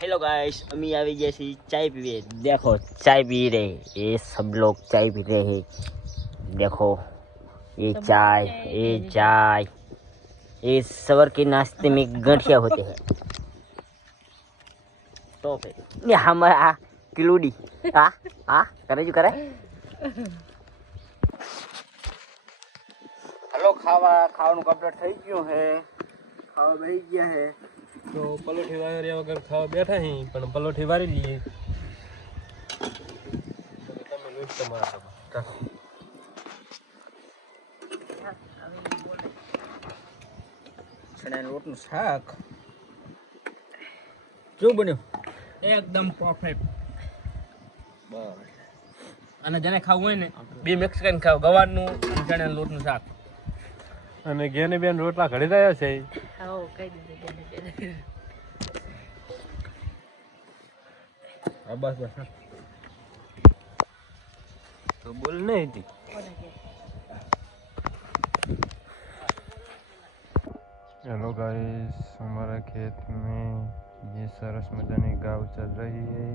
Hello guys, अमी आ गई जैसी चाय पीवे। देखो चाय पी रहे, ये सब लोग चाय पी रहे हैं। देखो ये चाय, ये सवर के नाश्ते में गठिया होते हैं। तो फिर ये हमारा किलूडी करे जो करे। हेलो ખાવાનું કમ્પ્લીટ થઈ ગયું છે, ખાવા બેસી ગયા છે। તો પલોઠી વાળ્યા વગર ખાવા બેઠા હી, પણ પલોઠી વારી લઈએ। તમે લૂટ તમારા ચણાના લોટનું શાક કેવું બન્યું? એકદમ પરફેક્ટ। બસ અને જેને ખાવું હોય ને બે મિક્સ કરીને ખાવ, ગવારનું અને ચણાના લોટનું શાક। અને ઘેને બેન રોટલા ઘડી રહ્યા છે। હા કઈ દીધું બસ બસ तो बोल नहीं थी। हेलो गाइस, हमारा खेत में ये सरस मजानी गाँव चल रही है।